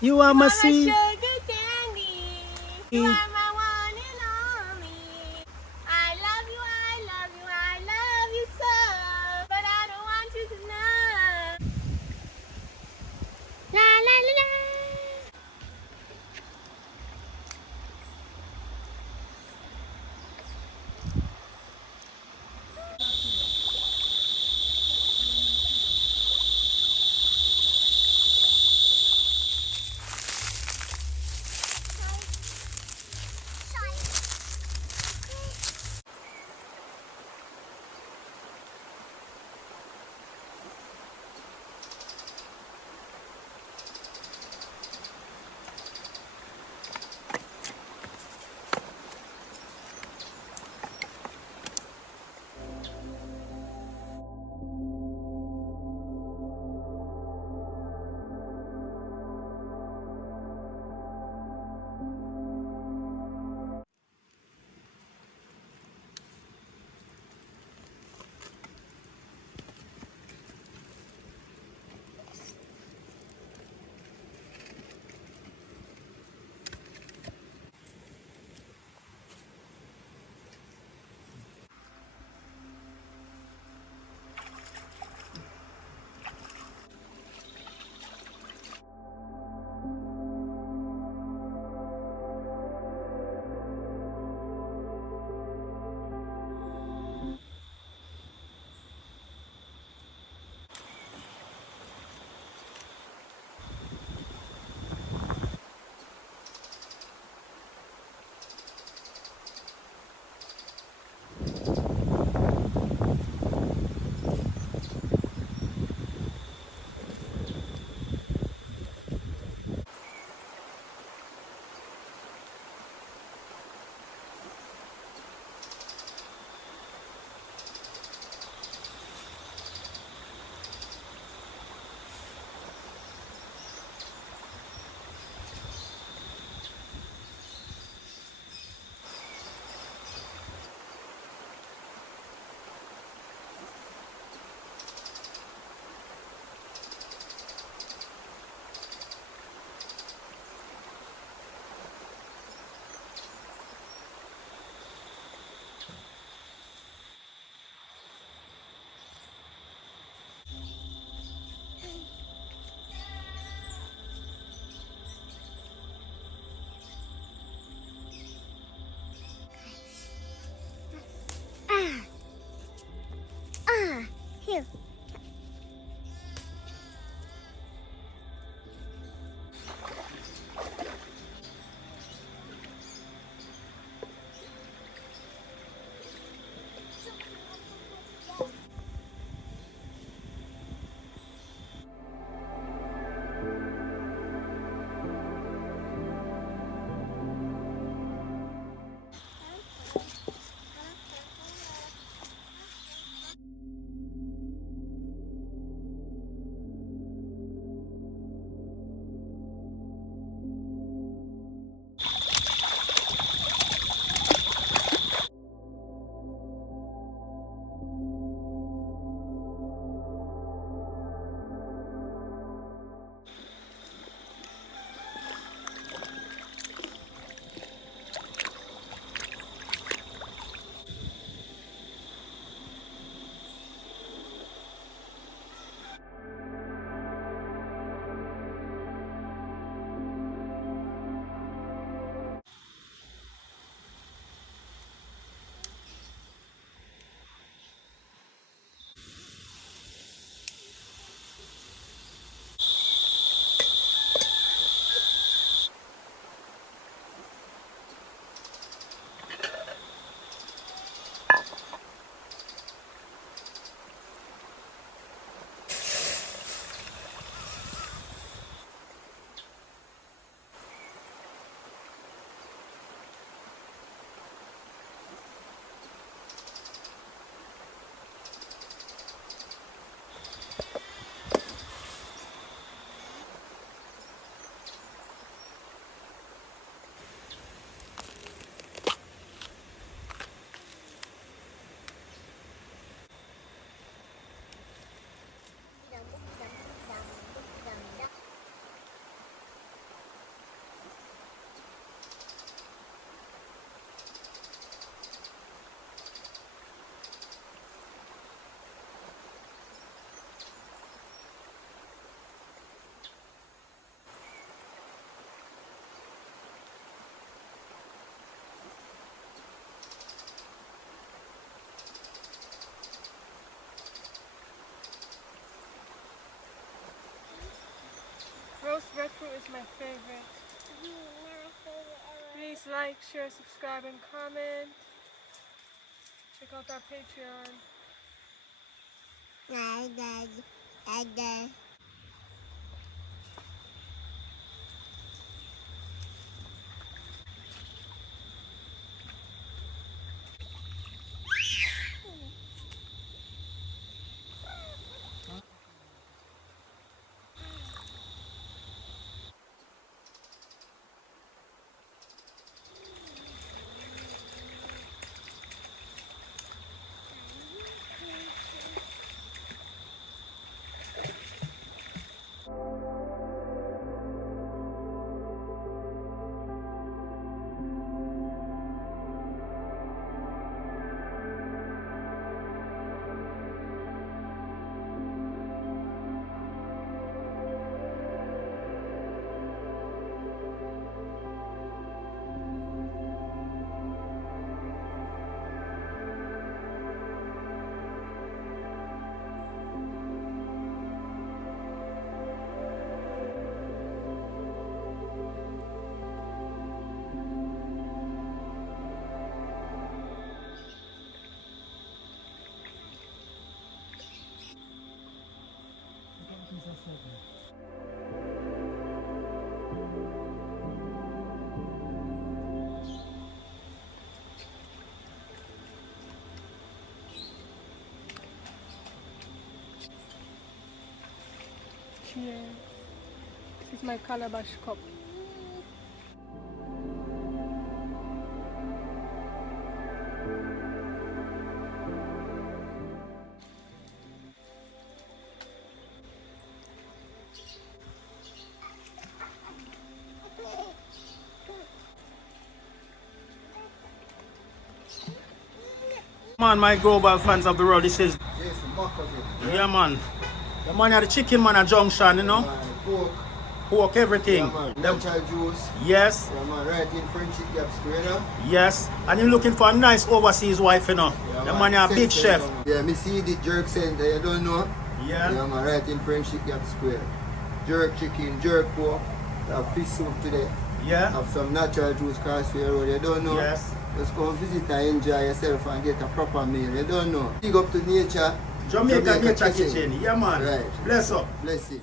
You are You my are my sweet. sugar candy. You are my one and only. I love you, I love you, I love you so. But I don't want you to know. La la la la. roast breadfruit is my favorite. Please like, share, subscribe, and comment. Check out our Patreon. Cheers. This is my calabash cup. Man, my global fans of the world, this is Jason Muckaby. yeah man. The man at the chicken man at Junction, you know. Pork. Pork everything. Yeah, man. The- Natural juice. yes, Yeah, man. Right in Friendship Gap Square, you know? yes. And him looking for a nice overseas wife, you know. Yeah, The man a big Center, chef. Yeah, me see the jerk center, you don't know? Yeah. Yeah, man. Right in Friendship Gap Square. Jerk chicken, jerk pork. Have fish soup today. Yeah. Have some natural juice Causeway Road, you don't know? Yes. Just come visit and enjoy yourself and get a proper meal, you don't know? Big up to nature. Jamaica Nature Kitchen. Yeah man. Right. Bless up. Blessing.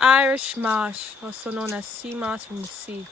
Irish marsh, also known as sea moss from the sea.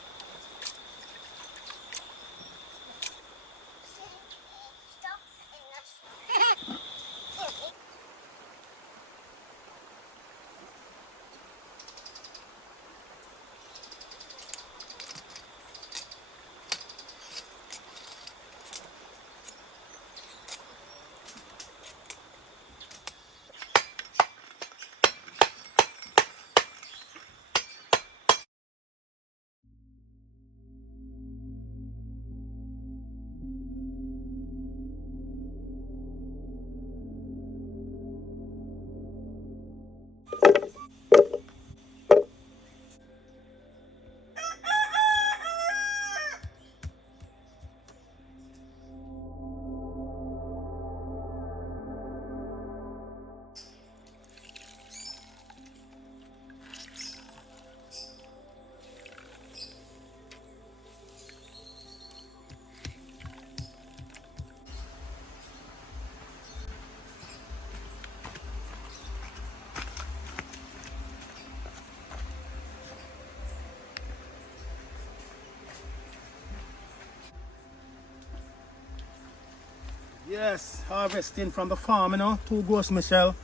Yes, harvesting from the farm, you know. 2 Gros Michel,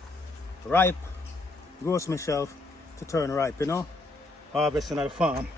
ripe Gros Michel to turn ripe, you know. Harvesting at the farm.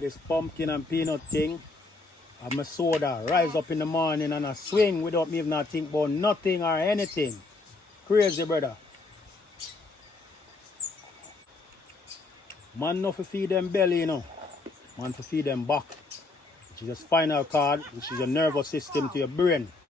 This pumpkin and peanut thing, and my soda rise up in the morning and I swing without me even think about nothing or anything. Crazy, brother. Man no for feed them belly, you know. Man for feed them back, which is a spinal cord, which is a nervous system to your brain.